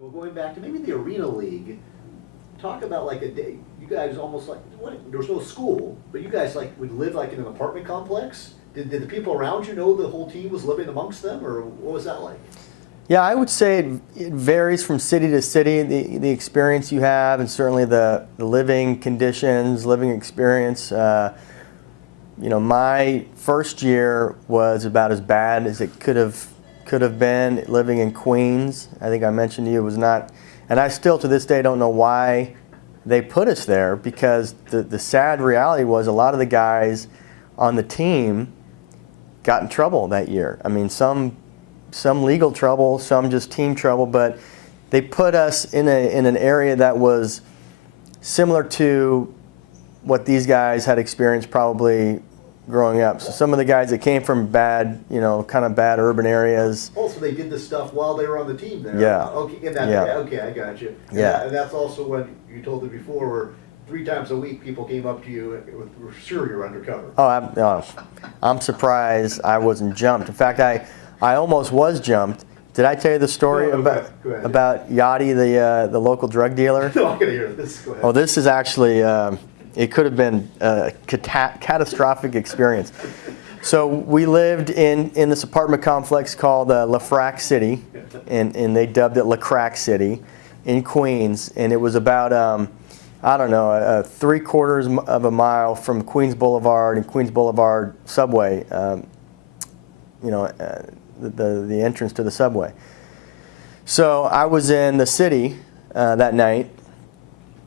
Well, going back to maybe the Arena League, talk about like a day. You guys almost like there was no school, but you guys like would live like in an apartment complex. Did the people around you know the whole team was living amongst them, or what was that like? Yeah, I would say it varies from city to city, the experience you have, and certainly the living conditions, living experience. My first year was about as bad as it could have been living in Queens. I think I mentioned to you it was not, and I still to this day don't know why they put us there, because the sad reality was a lot of the guys on the team got in trouble that year. I mean, some legal trouble, some just team trouble, but they put us in an area that was similar to what these guys had experienced probably growing up. So some of the guys that came from bad, kind of bad urban areas. Also, they did this stuff while they were on the team there. Yeah. Okay, okay, I got you. Yeah. And that's also what you told me before, where 3 times a week people came up to you and were sure you were undercover. Oh, I'm surprised I wasn't jumped. In fact, I almost was jumped. Did I tell you the story about Yaddi, the local drug dealer? No, I'm going to hear this. Go ahead. Oh, this is actually, it could have been a catastrophic experience. So we lived in this apartment complex called LaFrac City, and they dubbed it La Crack City in Queens. And it was about, 3/4 of a mile from Queens Boulevard and Queens Boulevard subway, the entrance to the subway. So I was in the city that night,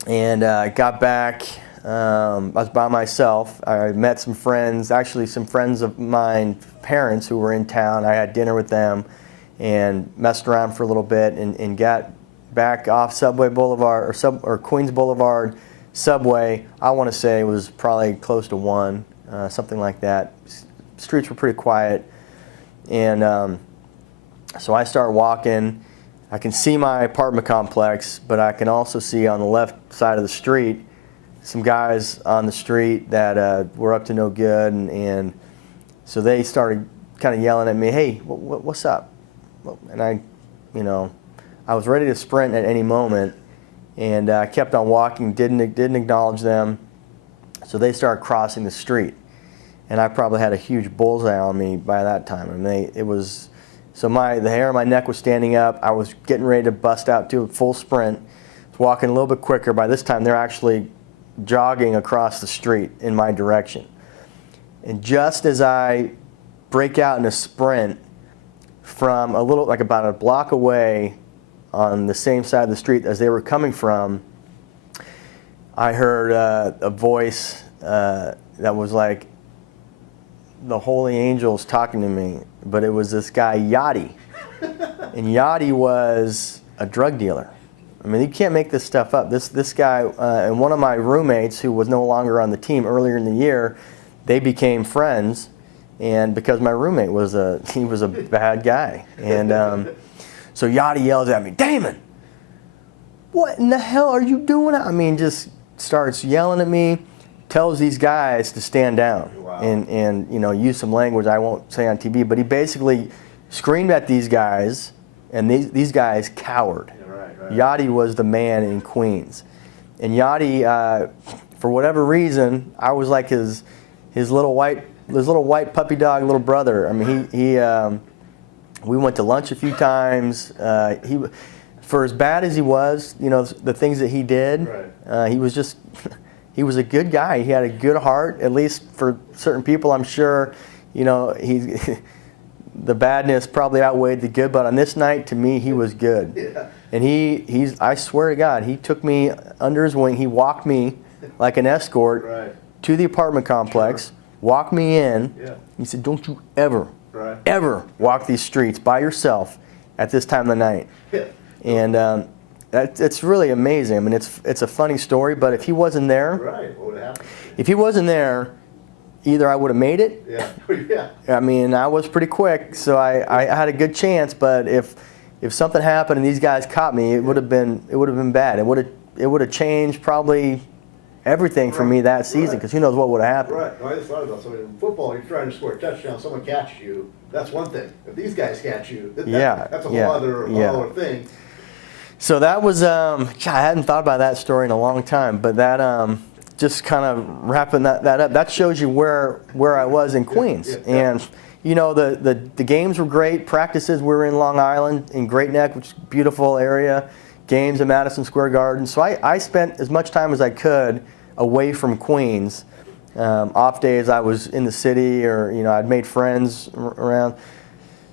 and I got back. I was by myself. I met some friends, actually some friends of mine, parents who were in town. I had dinner with them and messed around for a little bit and got back off Subway Boulevard or Queens Boulevard subway. I want to say it was probably close to 1, something like that. Streets were pretty quiet. And so I start walking. I can see my apartment complex, but I can also see on the left side of the street some guys on the street that were up to no good. And so they started kind of yelling at me, "Hey, what's up?" And I was ready to sprint at any moment, and I kept on walking, didn't acknowledge them. So they started crossing the street. And I probably had a huge bullseye on me by that time. I mean, the hair on my neck was standing up. I was getting ready to bust out to a full sprint. I was walking a little bit quicker. By this time, they're actually jogging across the street in my direction. And just as I break out in a sprint from about a block away on the same side of the street as they were coming from, I heard a voice that was like the holy angels talking to me, but it was this guy Yaddi. And Yaddi was a drug dealer. I mean, you can't make this stuff up. This guy and one of my roommates, who was no longer on the team earlier in the year, they became friends. And because my roommate was a bad guy, and so Yaddi yells at me, "Damon, what in the hell are you doing?" I mean, just starts yelling at me, tells these guys to stand down. Wow. and use some language I won't say on TV, but he basically screamed at these guys, and these guys cowered. Right. Yaddi was the man in Queens, and Yaddi, for whatever reason, I was like his little white puppy dog little brother. I mean, we went to lunch a few times. For as bad as he was, the things that he did, Right. He was a good guy. He had a good heart, at least for certain people. I'm sure, the badness probably outweighed the good. But on this night, to me, he was good. Yeah. And I swear to God, he took me under his wing. He walked me like an escort Right. to the apartment complex, walked me in. Yeah. He said, "Don't you ever, Right. ever walk these streets by yourself at this time of the night." Yeah. And it's really amazing. I mean, it's a funny story, but if he wasn't there, Right. What would happen? if he wasn't there, either I would have made it. Yeah. Yeah. I mean, I was pretty quick, so I had a good chance. But if something happened and these guys caught me, it would have been bad. It would have changed probably everything for me that season, because who knows what would have happened. Right. Well, I just thought about something. In football, you're trying to score a touchdown, someone catches you, that's one thing. If these guys catch you, that's a whole other thing. So that was, God, I hadn't thought about that story in a long time, but that just kind of wrapping that up, that shows you where I was in Queens. Yeah. And, you know, the games were great. Practices, we were in Long Island, in Great Neck, which is a beautiful area. Games in Madison Square Garden. So I spent as much time as I could away from Queens. Off days I was in the city, or, you know, I'd made friends around.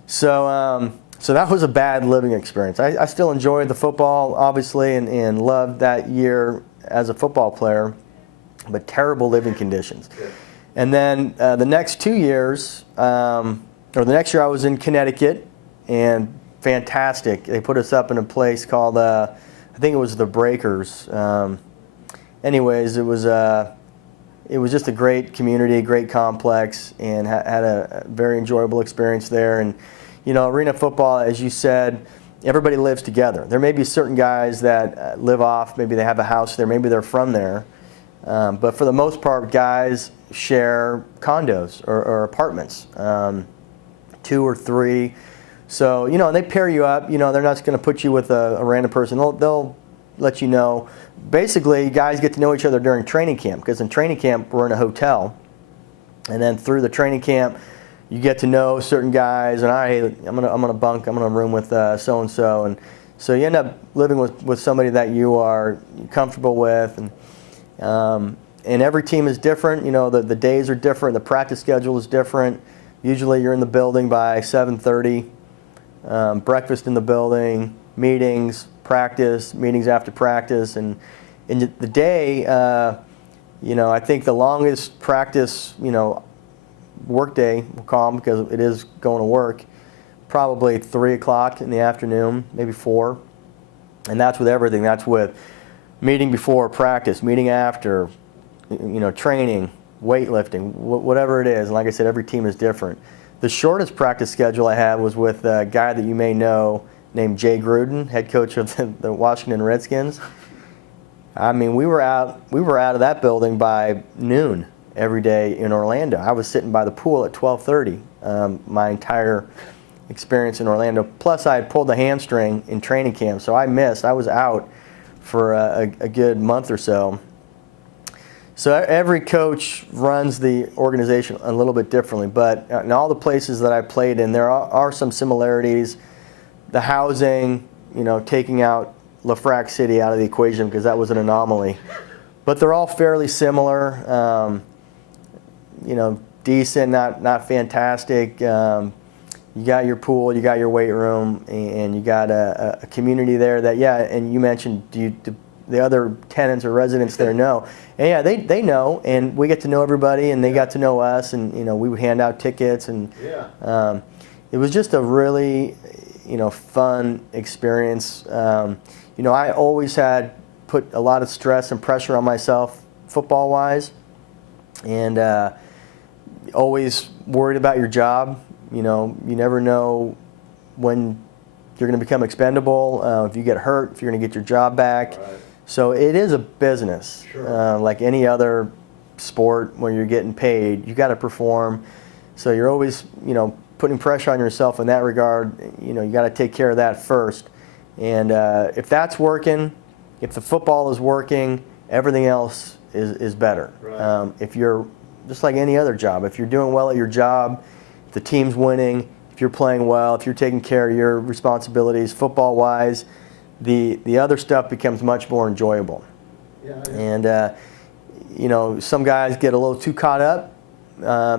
So that was a bad living experience. I still enjoyed the football, obviously, and loved that year as a football player, but terrible living conditions. Yeah. And then the next 2 years, or the next year I was in Connecticut, and fantastic. They put us up in a place called, I think it was the Breakers. Anyways, it was just a great community, great complex, and had a very enjoyable experience there. And, you know, arena football, as you said, everybody lives together. There may be certain guys that live off, maybe they have a house there, maybe they're from there. But for the most part, guys share condos or apartments, 2 or 3. So, you know, and they pair you up. You know, they're not just going to put you with a random person. They'll let you know. Basically, guys get to know each other during training camp, because in training camp, we're in a hotel. And then through the training camp, you get to know certain guys. And I'm gonna bunk, I'm gonna room with so-and-so. And so you end up living with somebody that you are comfortable with. And every team is different. You know, the days are different. The practice schedule is different. Usually you're in the building by 7:30. Breakfast in the building, meetings, practice, meetings after practice, and in the day, you know, I think the longest practice, you know, work day, we'll call them, because it is going to work, probably 3 o'clock in the afternoon, maybe 4, and that's with everything. That's with meeting before practice, meeting after, you know, training, weightlifting, whatever it is. And like I said, every team is different. The shortest practice schedule I had was with a guy that you may know named Jay Gruden, head coach of the Washington Redskins. I mean, we were out of that building by noon every day in Orlando. I was sitting by the pool at 12:30 my entire experience in Orlando. Plus, I had pulled a hamstring in training camp, so I was out for a good month or so. So every coach runs the organization a little bit differently, but in all the places that I played in, there are some similarities. The housing, you know, taking out LaFrac City out of the equation because that was an anomaly. But they're all fairly similar. You know, decent, not fantastic. You got your pool, you got your weight room, and you got a community there that, yeah, and you mentioned, the other tenants or residents there know. And yeah, they know, and we get to know everybody, and they got to know us, and, you know, we would hand out tickets, and it was just a really, you know, fun experience. You know, I always had put a lot of stress and pressure on myself football-wise, and always worried about your job. You know, you never know when you're going to become expendable, if you get hurt, if you're going to get your job back. Right. So it is a business, Sure. like any other sport where you're getting paid. You got to perform. So you're always, you know, putting pressure on yourself in that regard. You know, you got to take care of that first. And if that's working, if the football is working, everything else is better. Right. If you're just like any other job, if you're doing well at your job, if the team's winning, if you're playing well, if you're taking care of your responsibilities football-wise, the other stuff becomes much more enjoyable. Yeah. And, you know, some guys get a little too caught up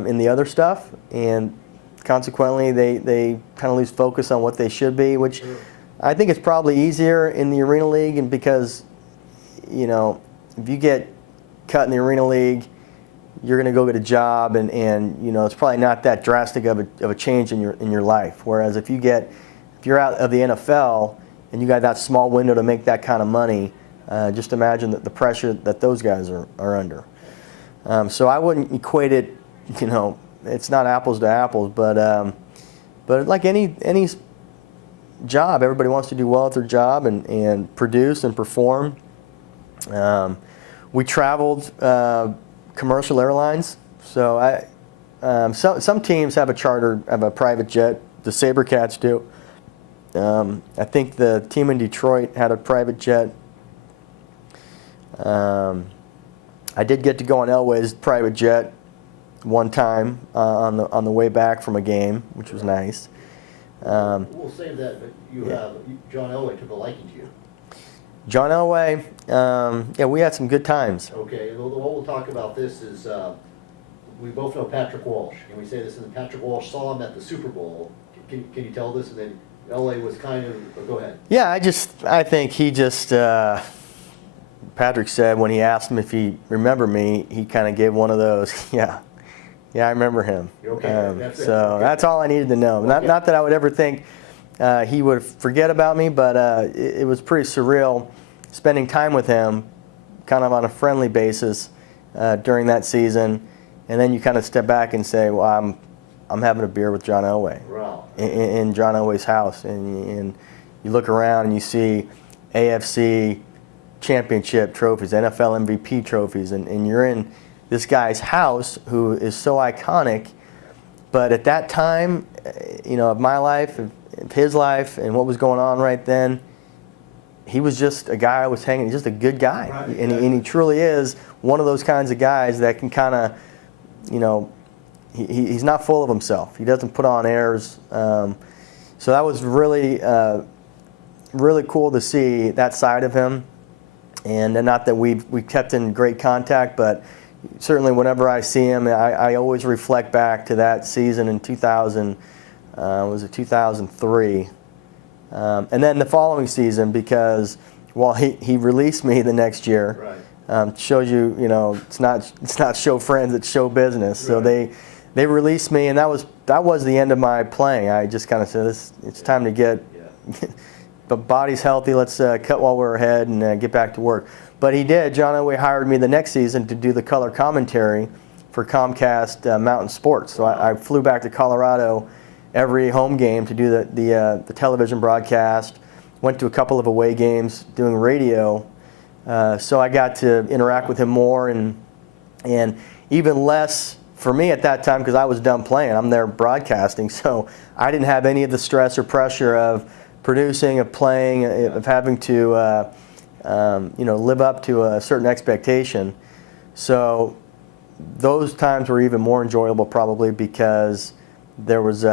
in the other stuff, and consequently they kind of lose focus on what they should be, which Sure. I think it's probably easier in the Arena League, and because, you know, if you get cut in the Arena League, you're going to go get a job, and you know, it's probably not that drastic of a change in your life. Whereas if you're out of the NFL and you got that small window to make that kind of money, just imagine the pressure that those guys are under. So I wouldn't equate it, you know, it's not apples to apples, but like any job, everybody wants to do well at their job and produce and perform. We traveled commercial airlines, so some teams have a private jet. The SaberCats do. I think the team in Detroit had a private jet. I did get to go on Elway's private jet one time on the way back from a game, which was nice. We'll save that, but John Elway took a liking to you. John Elway, yeah, we had some good times. Okay, well, what we'll talk about this is, we both know Patrick Walsh, and we say this, and Patrick Walsh saw him at the Super Bowl. Can you tell this? And then Elway was kind of, go ahead. Yeah, I think he just, Patrick said when he asked him if he remembered me, he kind of gave one of those, yeah, I remember him. Okay, that's so okay. That's all I needed to know. Okay. Not that I would ever think he would forget about me, but it was pretty surreal spending time with him, kind of on a friendly basis during that season, and then you kind of step back and say, well, I'm having a beer with John Elway Wow. in John Elway's house, and you look around and you see AFC championship trophies, NFL MVP trophies, and you're in this guy's house who is so iconic. But at that time, of my life, of his life, and what was going on right then, he was just a guy I was hanging, just a good guy. Right. And he truly is one of those kinds of guys that can kind of, he's not full of himself. He doesn't put on airs. So that was really, really cool to see that side of him. And not that we kept in great contact, but certainly whenever I see him, I always reflect back to that season in 2000, was it 2003? And then the following season, because he released me the next year. Right. Shows you, it's not show friends, it's show business. So Right. they released me, and that was the end of my playing. I just kind of said, it's time to get. Yeah. But body's healthy, let's cut while we're ahead and get back to work. But he did. John Elway hired me the next season to do the color commentary for Comcast Mountain Sports. So I flew back to Colorado every home game to do the television broadcast. Went to a couple of away games doing radio. So I got to interact with him more and even less for me at that time because I was done playing. I'm there broadcasting, so I didn't have any of the stress or pressure of producing, of playing, of having to live up to a certain expectation. So those times were even more enjoyable probably because there was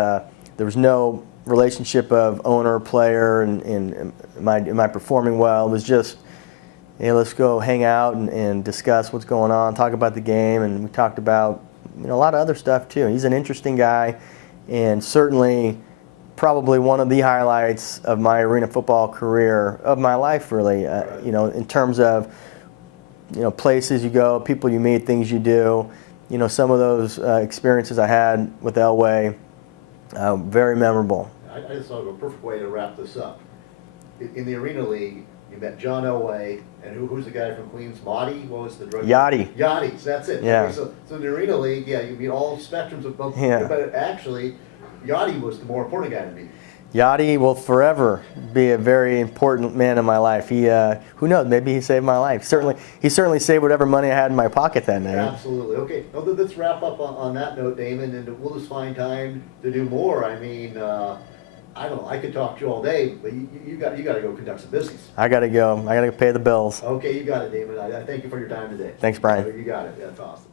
no relationship of owner player and am I performing well. It was just, hey, let's go hang out and discuss what's going on, talk about the game, and we talked about a lot of other stuff too. He's an interesting guy, and certainly probably one of the highlights of my arena football career, of my life really, in terms of places you go, people you meet, things you do. Some of those experiences I had with Elway, very memorable. I just thought of a perfect way to wrap this up. In the Arena League, you met John Elway, and who's the guy from Queens? Yaddi? What was the drug? Yaddi. Yaddi, that's it. Yeah. Okay, so in the Arena League, yeah, you meet all spectrums of both. Yeah. But actually, Yaddi was the more important guy to me. Yaddi will forever be a very important man in my life. He, who knows, maybe he saved my life. He certainly saved whatever money I had in my pocket that night. Absolutely. Okay, well, let's wrap up on that note, Damon, and we'll just find time to do more. I mean, I don't know, I could talk to you all day, but you got to go conduct some business. I got to go. I got to pay the bills. Okay, you got it, Damon. I thank you for your time today. Thanks, Brian. You got it. That's awesome.